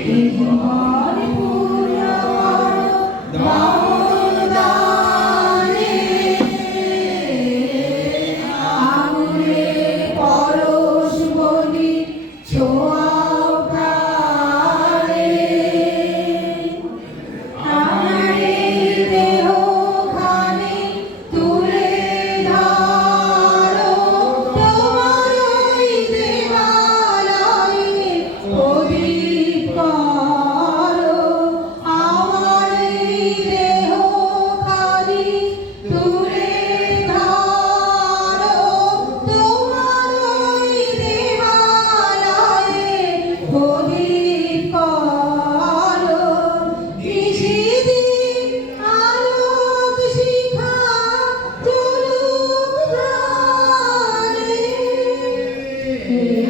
Hare Hare Yeah.